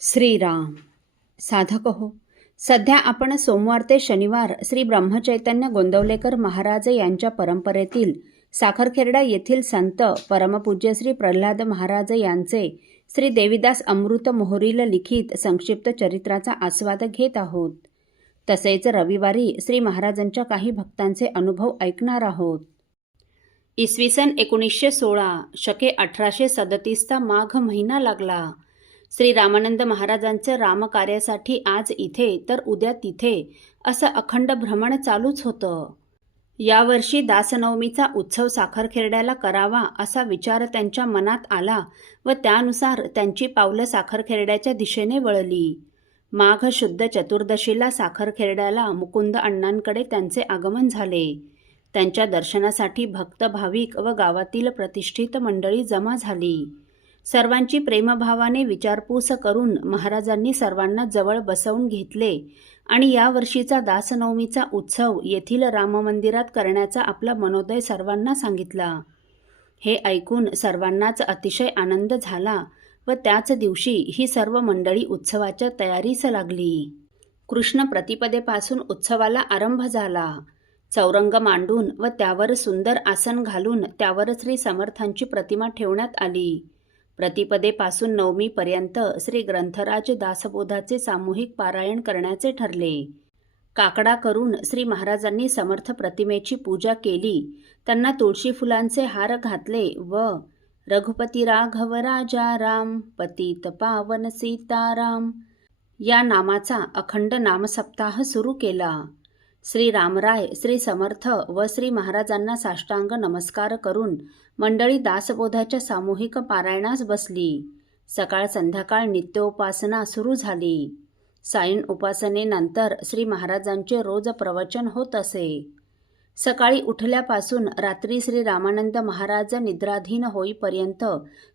श्रीराम। साधक हो सध्या आपण सोमवार ते शनिवार श्री ब्रह्मचैतन्य गोंदवलेकर महाराज यांच्या परंपरेतील साखरखेरडा येथील संत परमपूज्य श्री प्रल्हाद महाराज यांचे श्री देविदास अमृत मोहरील लिखित संक्षिप्त चरित्राचा आस्वाद घेत आहोत. तसेच रविवारी श्री महाराजांच्या काही भक्तांचे अनुभव ऐकणार आहोत. इसवी सन एकोणीसशे सोळा शके अठराशे सदतीसचा माघ महिना लागला. श्री रामानंद महाराजांचं रामकार्यासाठी आज इथे तर उद्या तिथे असं अखंड भ्रमण चालूच होतं. यावर्षी दासनवमीचा उत्सव साखरखेरड्याला करावा असा विचार त्यांच्या मनात आला व त्यानुसार त्यांची पावलं साखरखेरड्याच्या दिशेने वळली. माघ शुद्ध चतुर्दशीला साखरखेरड्याला मुकुंद अण्णांकडे त्यांचे आगमन झाले. त्यांच्या दर्शनासाठी भक्त भाविक व गावातील प्रतिष्ठित मंडळी जमा झाली. सर्वांची प्रेमभावाने विचारपूस करून महाराजांनी सर्वांना जवळ बसवून घेतले आणि यावर्षीचा दासनवमीचा उत्सव येथील राममंदिरात करण्याचा आपला मनोदय सर्वांना सांगितला. हे ऐकून सर्वांनाच अतिशय आनंद झाला व त्याच दिवशी ही सर्व मंडळी उत्सवाच्या तयारीस लागली. कृष्ण प्रतिपदेपासून उत्सवाला आरंभ झाला. चौरंग मांडून व त्यावर सुंदर आसन घालून त्यावर श्री समर्थांची प्रतिमा ठेवण्यात आली. प्रतिपदेपासून नवमीपर्यंत श्री ग्रंथराज दासबोधाचे सामूहिक पारायण करण्याचे ठरले. काकडा करून श्री महाराजांनी समर्थ प्रतिमेची पूजा केली. त्यांना तुळशी फुलांचे हार घातले व रघुपती राघव राजा राम पतित पावन सीताराम या नामाचा अखंड नामसप्ताह सुरू केला. श्री रामराय श्री समर्थ व श्री महाराजांना साष्टांग नमस्कार करून मंडळी दासबोधाच्या सामूहिक पारायणास बसली. सकाळ संध्याकाळ नित्योपासना सुरू झाली. सायन उपासनेनंतर श्री महाराजांचे रोज प्रवचन होत असे. सकाळी उठल्यापासून रात्री श्री रामानंद महाराज निद्राधीन होईपर्यंत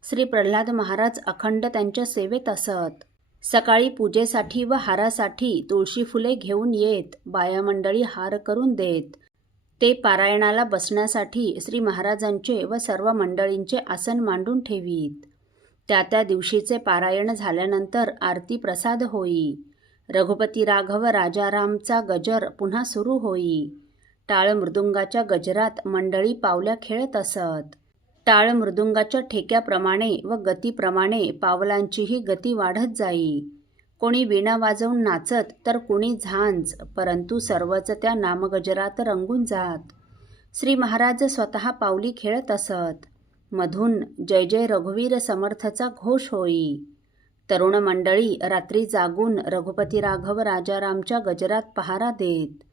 श्री प्रल्हाद महाराज अखंड त्यांच्या सेवेत असत. सकाळी पूजेसाठी व हारासाठी तुळशी फुले घेऊन येत बायामंडळी हार करून देत. ते पारायणाला बसण्यासाठी श्री महाराजांचे व सर्व मंडळींचे आसन मांडून ठेवीत. त्या त्या दिवशीचे पारायण झाल्यानंतर आरती प्रसाद होई. रघुपती राघव राजारामचा गजर पुन्हा सुरू होई. टाळ मृदुंगाच्या गजरात मंडळी पावल्या खेळत असत. टाळ मृदुंगाच्या ठेक्याप्रमाणे व गतीप्रमाणे पावलांचीही गती वाढत जाई. कोणी वीणा वाजवून नाचत तर कुणी झांज परंतु सर्वच त्या नामगजरात रंगून जात. श्री महाराज स्वतः पावली खेळत असत. मधून जय जय रघुवीर समर्थचा घोष होई. तरुण मंडळी रात्री जागून रघुपती राघव राजारामच्या गजरात पहारा देत.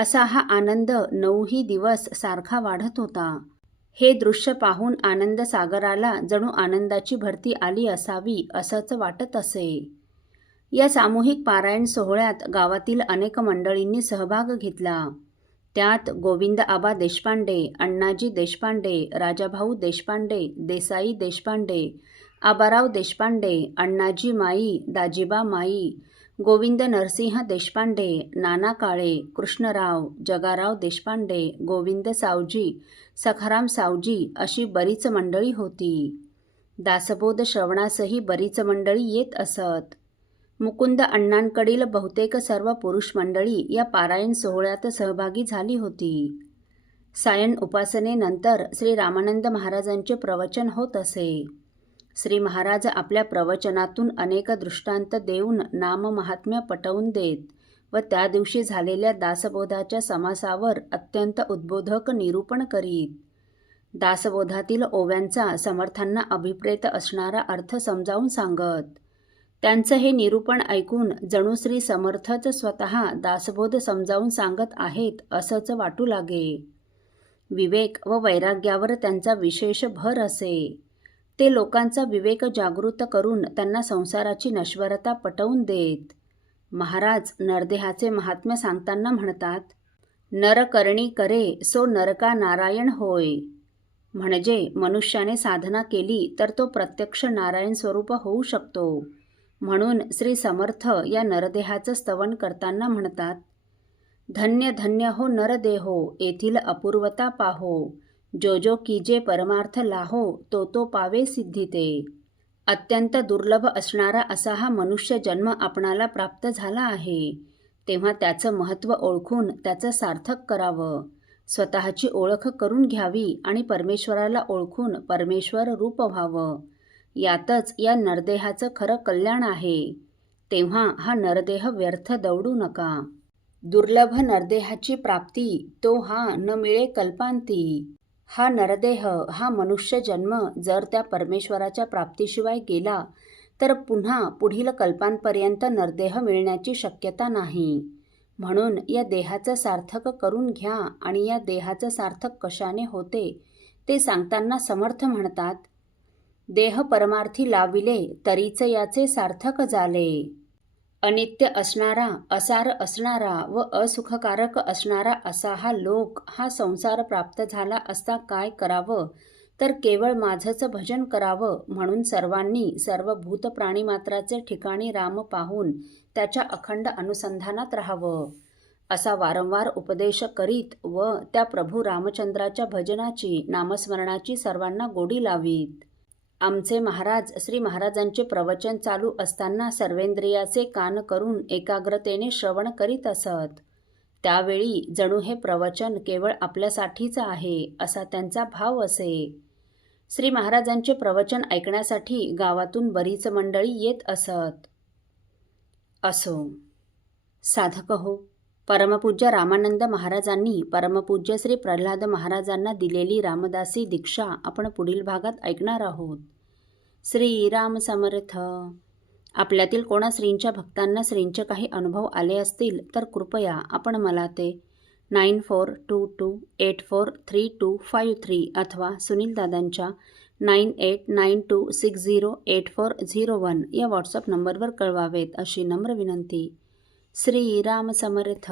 असा हा आनंद नऊही दिवस सारखा वाढत होता. हे दृश्य पाहून आनंद सागराला जणू आनंदाची भरती आली असावी असंच वाटत असे. या सामूहिक पारायण सोहळ्यात गावातील अनेक मंडळींनी सहभाग घेतला. त्यात गोविंद आबा देशपांडे अण्णाजी देशपांडे राजाभाऊ देशपांडे देसाई देशपांडे आबाराव देशपांडे अण्णाजी माई दाजीबा माई गोविंद नरसिंह देशपांडे नाना काळे कृष्णराव जगाराव देशपांडे गोविंद सावजी सखाराम सावजी अशी बरीच मंडळी होती. दासबोध श्रवणासही बरीच मंडळी येत असत. मुकुंद अण्णांकडील बहुतेक सर्व पुरुष मंडळी या पारायण सोहळ्यात सहभागी झाली होती. सायन उपासनेनंतर श्री रामानंद महाराजांचे प्रवचन होत असे. श्री महाराज आपल्या प्रवचनातून अनेक दृष्टांत देऊन नाममहात्म्य पटवून देत व त्या दिवशी झालेल्या दासबोधाच्या समासावर अत्यंत उद्बोधक निरूपण करीत. दासबोधातील ओव्यांचा समर्थांना अभिप्रेत असणारा अर्थ समजावून सांगत त्यांचं हे निरूपण ऐकून जणू श्री समर्थच स्वतः दासबोध समजावून सांगत आहेत असंच वाटू लागे. विवेक व वैराग्यावर त्यांचा विशेष भर असे. ते लोकांचा विवेक जागृत करून त्यांना संसाराची नश्वरता पटवून देत. महाराज नरदेहाचे महात्म्य सांगताना म्हणतात नरकर्णी करे सो नरका नारायण होय. म्हणजे मनुष्याने साधना केली तर तो प्रत्यक्ष नारायण स्वरूप होऊ शकतो. म्हणून श्री समर्थ या नरदेहाचं स्तवन करताना म्हणतात धन्य धन्य हो नरदेहो येथील अपूर्वता पाहो. जो जो कीजे परमार्थ लाहो तो तो पावे सिद्धिते. अत्यंत दुर्लभ असणारा असा हा मनुष्य जन्म आपणाला प्राप्त झाला आहे. तेव्हा त्याचं महत्त्व ओळखून त्याचं सार्थक करावं. स्वतःची ओळख करून घ्यावी आणि परमेश्वराला ओळखून परमेश्वर रूप व्हावं. यातच या नरदेहाचं खरं कल्याण आहे. तेव्हा हा नरदेह व्यर्थ दौडू नका. दुर्लभ नरदेहाची प्राप्ती तो हा न मिळे कल्पांती. हा नरदेह हा मनुष्य जन्म जर त्या परमेश्वराच्या प्राप्तीशिवाय गेला तर पुन्हा पुढील कल्पांपर्यंत नरदेह मिळण्याची शक्यता नाही. म्हणून या देहाचं सार्थक करून घ्या आणि या देहाचं सार्थक कशाने होते ते सांगताना समर्थ म्हणतात देह परमार्थी लाविले तरीच याचे सार्थक झाले. अनित्य असणारा असार असणारा व असुखकारक असणारा असा हा लोक हा संसार प्राप्त झाला असता काय करावं? तर केवळ माझंच भजन करावं म्हणून सर्वांनी सर्व भूत प्राणीमात्राचे ठिकाणी राम पाहून त्याच्या अखंड अनुसंधानात राहावं. असा वारंवार उपदेश करीत व त्या प्रभू रामचंद्राच्या भजनाची नामस्मरणाची सर्वांना गोडी लावीत. आमचे महाराज श्री महाराजांचे प्रवचन चालू असताना सर्वेंद्रियाचे कान करून एकाग्रतेने श्रवण करीत असत. त्यावेळी जणू हे प्रवचन केवळ आपल्यासाठीच आहे असा त्यांचा भाव असे. श्री महाराजांचे प्रवचन ऐकण्यासाठी गावातून बरीच मंडळी येत असत. असो. साधक हो. परमपूज्य रामानंद महाराजांनी परमपूज्य श्री प्रल्हाद महाराजांना दिलेली रामदासी दीक्षा आपण पुढील भागात ऐकणार आहोत. श्री राम समर्थ. आपल्यातील कोणा श्रींच्या भक्तांना श्रींचे काही अनुभव आले असतील तर कृपया आपण मला ते nine four two two eight four three two five three अथवा सुनील दादांच्या nine eight nine two six zero eight four zero one या व्हॉट्सअप नंबरवर कळवावेत अशी नम्र विनंती. श्रीराम समर्थ